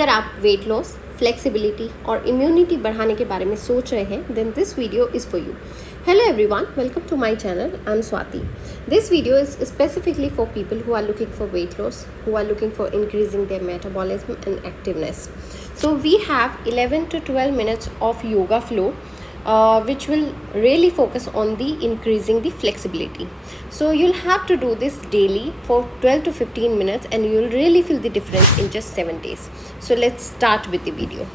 अगर आप weight loss, flexibility और इम्यूनिटी बढ़ाने के बारे में सोच रहे हैं, then this video is for you. Hello everyone, welcome to my channel. I'm Swati. This video is specifically for people who are looking for weight loss, who are looking for increasing their metabolism and activeness. So we have 11 to 12 minutes of yoga flow, which will really focus on the increasing the flexibility. So you'll have to do this daily for 12 to 15 minutes and you'll really feel the difference in just 7 days. So let's start with the video.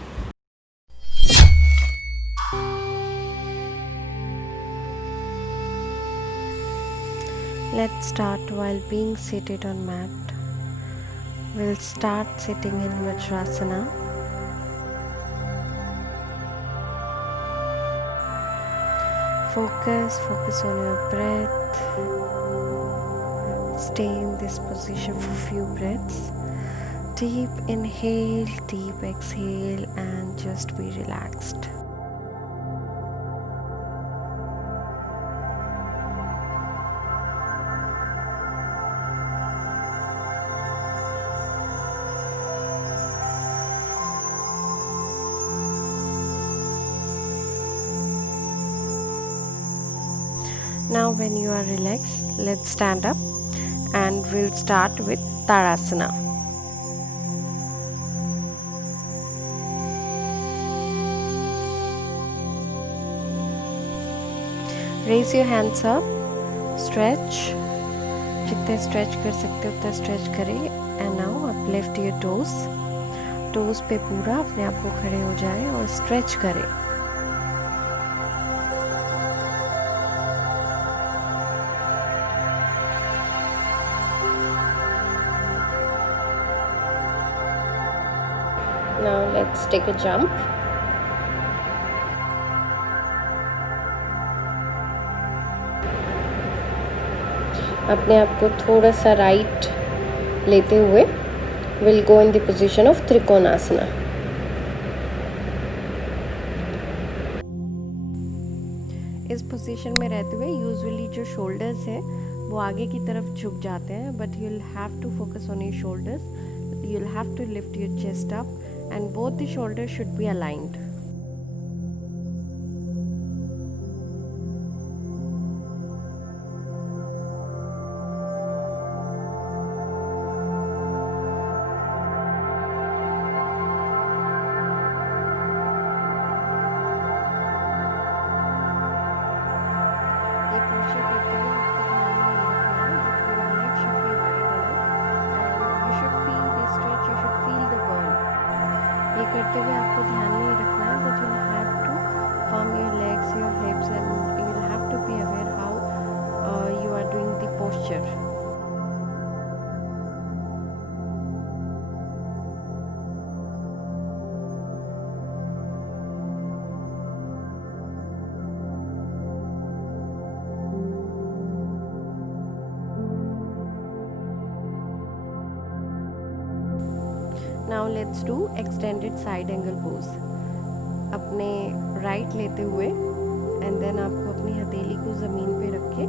Let's start while being seated on mat. We'll start sitting in Vajrasana. Focus on your breath. Stay in this position for few breaths. Deep inhale, deep exhale, and just be relaxed. Now when you are relaxed, let's stand up and we'll start with Tadasana. Raise your hands up, stretch. जितने stretch कर सकते हो उतना stretch करें. And now uplift your toes. Toes पे पूरा अपने आप को खड़े हो जाए और stretch करें. Now let's take a jump. अपने आप को थोड़ा सा राइट लेते हुए we'll go in the position of Trikonasana. इस पोजीशन में रहते हुए यूजुअली जो शोल्डर्स है वो आगे की तरफ झुक जाते हैं, but you will have to focus on your shoulders. You will have to lift your chest up and both the shoulders should be aligned. ये posture करते हुए आपको ध्यान में ये रखना है that you have to firm your legs, your hips, and you will have to be aware how you are doing the posture. Now let's do extended side angle pose. अपने राइट लेते हुए एंड देन आपको अपनी हथेली को ज़मीन पे रख के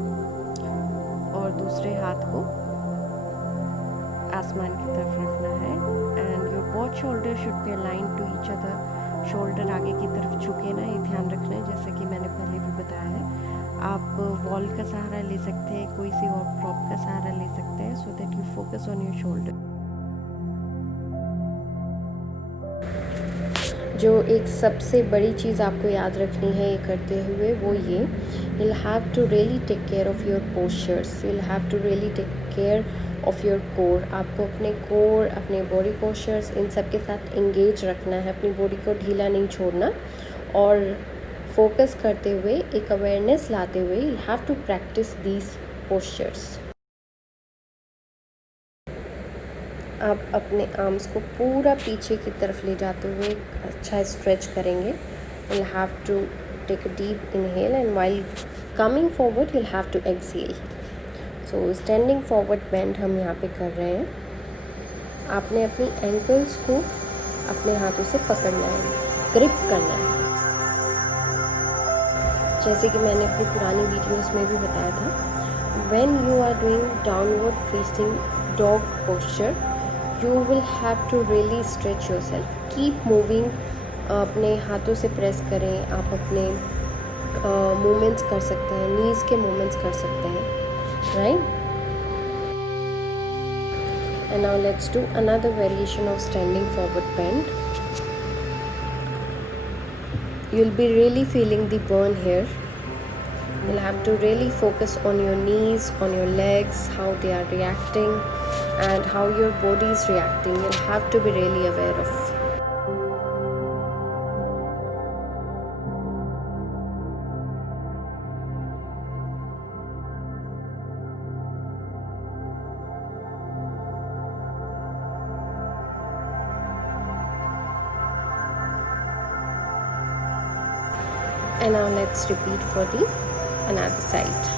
और दूसरे हाथ को आसमान की तरफ रखना है. And your both shoulder should be align to each other. Shoulder आगे की तरफ झुके ना, ये ध्यान रखना है. जैसे कि मैंने पहले भी बताया है, आप वॉल का सहारा ले सकते हैं, कोई सी और प्रॉप का सहारा ले सकते हैं, so that you focus on your shoulder. जो एक सबसे बड़ी चीज़ आपको याद रखनी है ये करते हुए वो ये, you'll have to really take care of your postures, you'll have to really take care of your core. आपको अपने कोर, अपने बॉडी पोस्चर्स, इन सब के साथ एंगेज रखना है, अपनी बॉडी को ढीला नहीं छोड़ना और फोकस करते हुए एक अवेयरनेस लाते हुए you'll have to practice these postures. आप अपने आर्म्स को पूरा पीछे की तरफ ले जाते हुए अच्छा स्ट्रेच करेंगे. you'll have to take a deep inhale and while coming forward you'll have to exhale. so standing forward bend हम यहाँ पे कर रहे हैं. आपने अपनी एंकल्स को अपने हाथों से पकड़ना है, ग्रिप करना है. जैसे कि मैंने अपनी पुरानी वीडियोस में भी बताया था, when you are doing downward facing dog posture, you will have to really stretch yourself. Keep moving. अपने हाथों से प्रेस करें, आप अपने मूवमेंट्स कर सकते हैं, नीज़ के मूवमेंट्स कर सकते हैं, right. And now let's do another variation of standing forward bend. You'll be really feeling the burn here. You'll have to really focus on your knees, on your legs, how they are reacting and how your body is reacting. You'll have to be really aware of. And now let's repeat for the another side.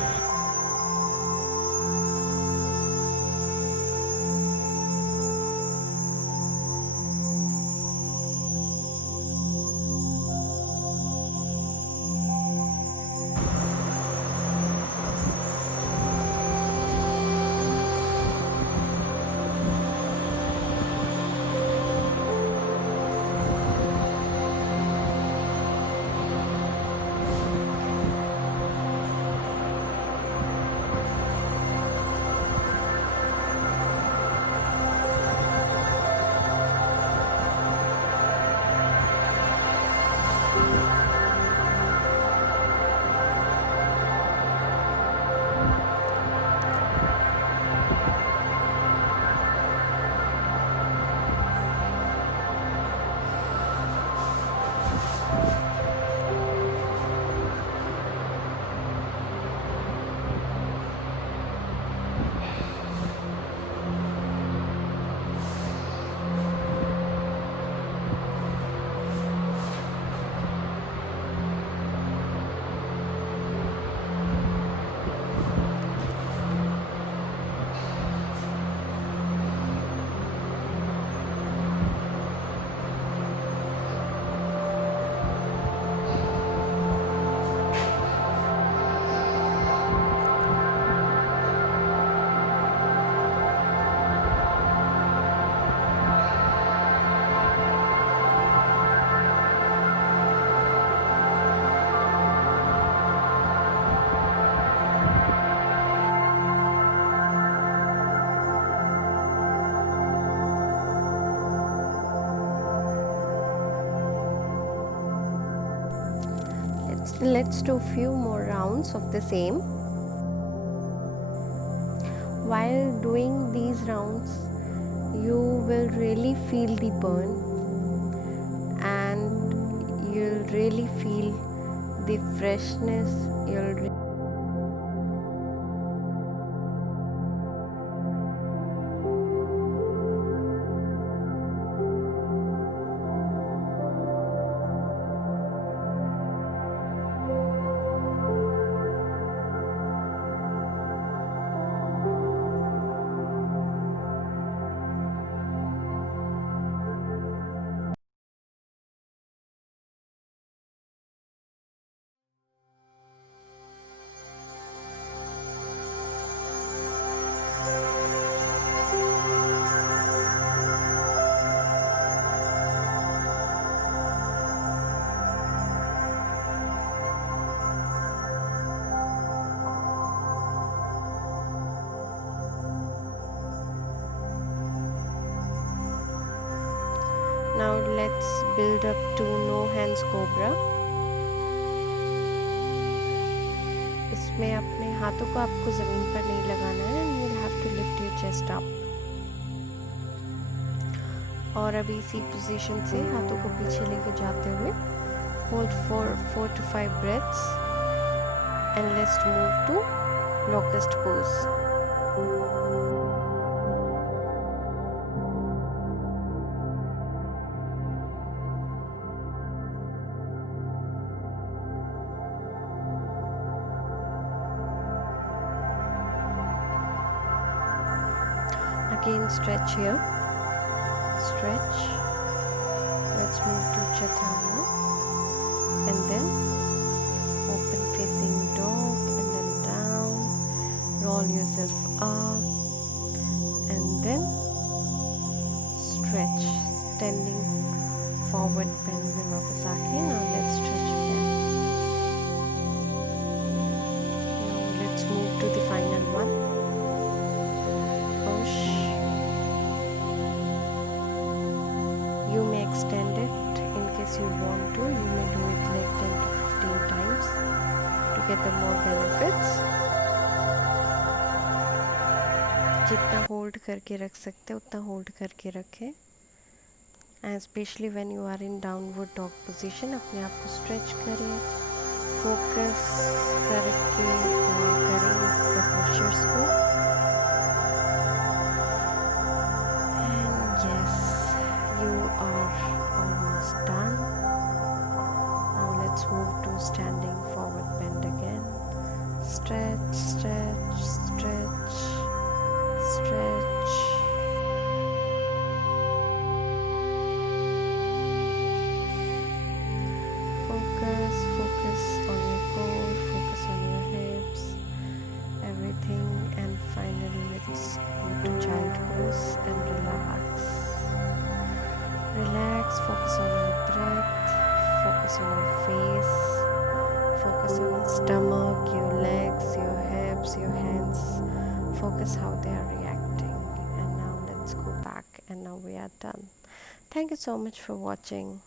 Let's do a few more rounds of the same. While doing these rounds, you will really feel the burn and you'll really feel the freshness. Now let's build up to no hands cobra. इसमें अपने हाथों को आपको ज़मीन पर नहीं लगाना है. You will have to lift your chest up. और अभी इसी पोजीशन से हाथों को पीछे लेके जाते हुए hold for 4 to 5 breaths and let's move to locust pose. Again stretch here, stretch. Let's move to Chaturanga and then open facing dog and then down, roll yourself up and then forward bend में वापस आके now let's stretch again. Now let's move to the final one. Push. You may extend it in case you want to. You may do it like 10 to 15 times to get the more benefits. जितना hold करके रख सकते उतना hold करके रखें. And specially when you are in downward dog position अपने आप को स्ट्रेच करें, फोकस करके करें पोस्चर्स को. And yes, you are almost done. Now let's move to standing forward bend again. Stretch stretch stretch stretch. Focus on your core, focus on your hips, everything, and finally let's go to child pose and relax. Relax, focus on your breath, focus on your face, focus on your stomach, your legs, your hips, your hands. Focus how they are reacting. And now let's go back, and now we are done. Thank you so much for watching.